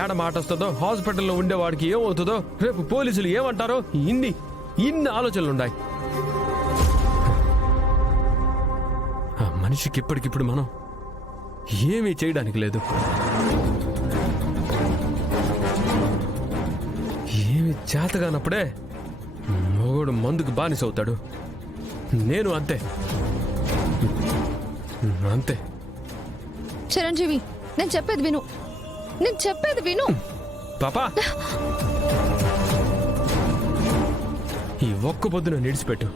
ఏడ మాట వస్తుందో, హాస్పిటల్లో ఉండేవాడికి ఏమవుతుందో, రేపు పోలీసులు ఏమంటారో, ఇన్ని ఆలోచనలున్నాయి. ఆ మనిషికి ఇప్పటికిప్పుడు మనం ఏమీ చేయడానికి లేదు. ఏమి చేతగానప్పుడే మొగోడు మందుకు బానిసవుతాడు. నేను అంతే. చిరంజీవి, నేను చెప్పేది విను. పాపా, ఈ ఒక్క పొద్దున నిడిచిపెట్టు.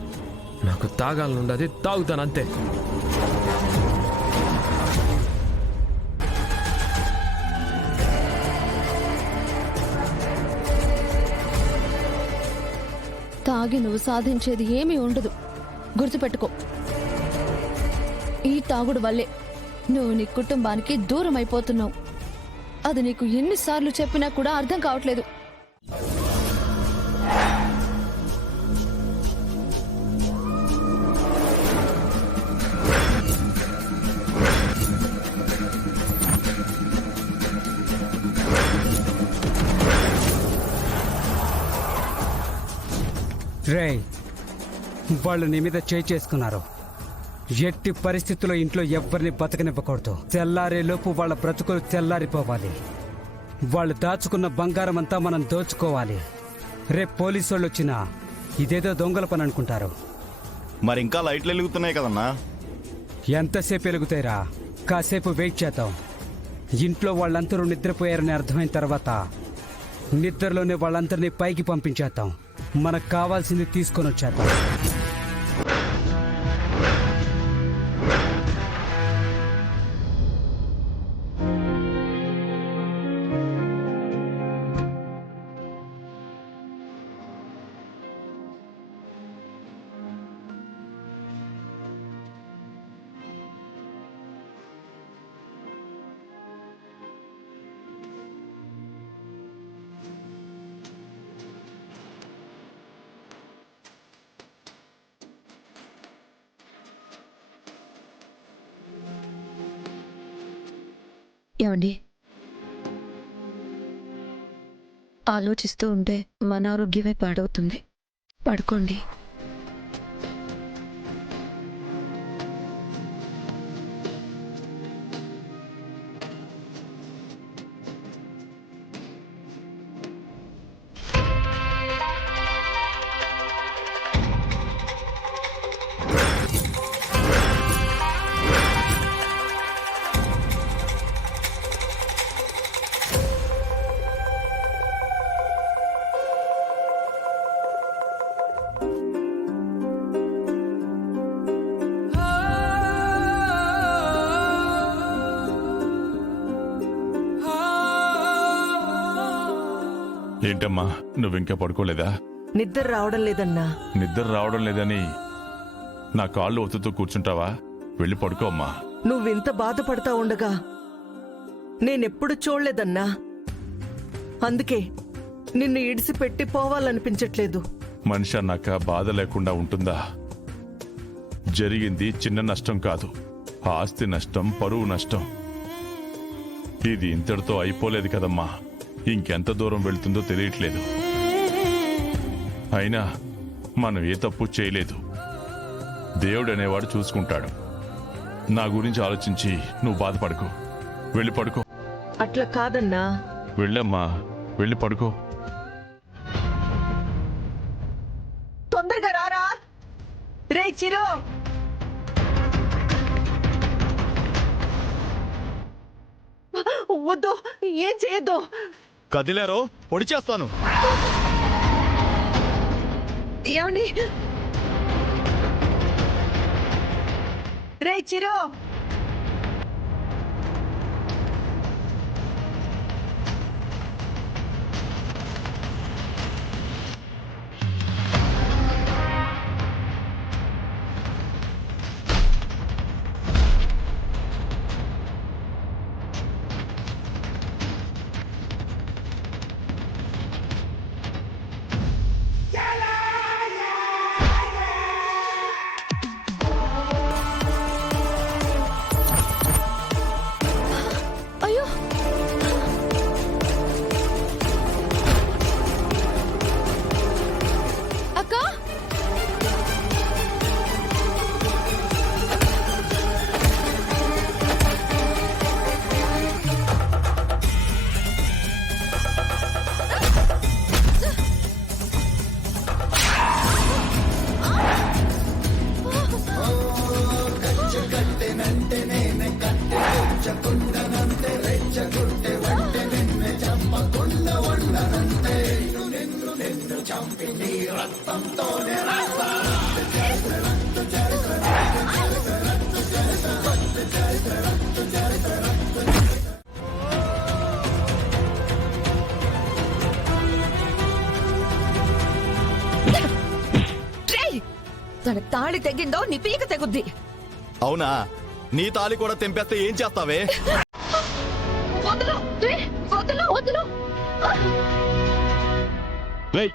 నాకు తాగాలనుండది, తాగుతానంతే. తాగి నువ్వు సాధించేది ఏమీ ఉండదు, గుర్తుపెట్టుకో. ఈ తాగుడు వల్లే నువ్వు నీ కుటుంబానికి దూరం అయిపోతున్నావు. అది నీకు ఎన్నిసార్లు చెప్పినా కూడా అర్థం కావట్లేదు. రేయ్, వాళ్ళు నీ మీద చేసుకున్నారు. ఎట్టి పరిస్థితుల్లో ఇంట్లో ఎవ్వరిని బతకనివ్వకూడదు. తెల్లారేలోపు వాళ్ళ బ్రతుకులు తెల్లారిపోవాలి. వాళ్ళు దాచుకున్న బంగారం అంతా మనం దోచుకోవాలి. రేపు పోలీసు వాళ్ళు వచ్చినా ఇదేదో దొంగల పని అనుకుంటారు. మరి ఇంకా లైట్లు వెలుగుతున్నాయి కదన్నా. ఎంతసేపు వెలుగుతాయిరా? కాసేపు వెయిట్ చేద్దాం. ఇంట్లో వాళ్ళందరూ నిద్రపోయారని అర్థమైన తర్వాత నిద్రలోనే వాళ్ళందరినీ పైకి పంపించేద్దాం. మనకు కావాల్సింది తీసుకొని వచ్చేద్దాం. ఏమండి, ఆలోచిస్తూ ఉంటే మన ఆరోగ్యమే పాడవుతుంది. పడుకోండి. ఏంటమ్మా, నువ్వింకా పడుకోలేదా? నిద్ర రావడం లేదన్నా. నిద్ర రావడం లేదని నా కాళ్ళు ఒత్తుతూ కూర్చుంటావా? వెళ్ళి పడుకో అమ్మా. నువ్వింత బాధపడతా ఉండగా నేనెప్పుడు చూడలేదన్నా. అందుకే నిన్ను ఇడిసిపెట్టి పోవాలనిపించట్లేదు. మనిషి అన్నాక బాధ లేకుండా ఉంటుందా? జరిగింది చిన్న నష్టం కాదు, ఆస్తి నష్టం, పరువు నష్టం. ఇది ఇంతటితో అయిపోలేదు కదమ్మా. ఇంకెంత దూరం వెళ్తుందో తెలియట్లేదు. అయినా మనం ఏ తప్పు చేయలేదు. దేవుడు అనేవాడు చూసుకుంటాడు. నా గురించి ఆలోచించి నువ్వు బాధపడుకో. వెళ్ళి పడుకో. అట్లా కాదన్నా. వెళ్ళమ్మా, వెళ్ళి పడుకో. తొందరగా రారా. రే చిరు, వద్దు, ఏం చేయొద్దు. కదిలేరో పొడి చేస్తాను. ఏమండి? రే చిరు, రేయ్, తన తాళి తెగిందో నీ పీక తెగుద్ది. అవునా నీ తాలి కూడా తెంపేస్తే ఏం చేస్తావే? వదలు, రే, వదలు, వదలు. రేయ్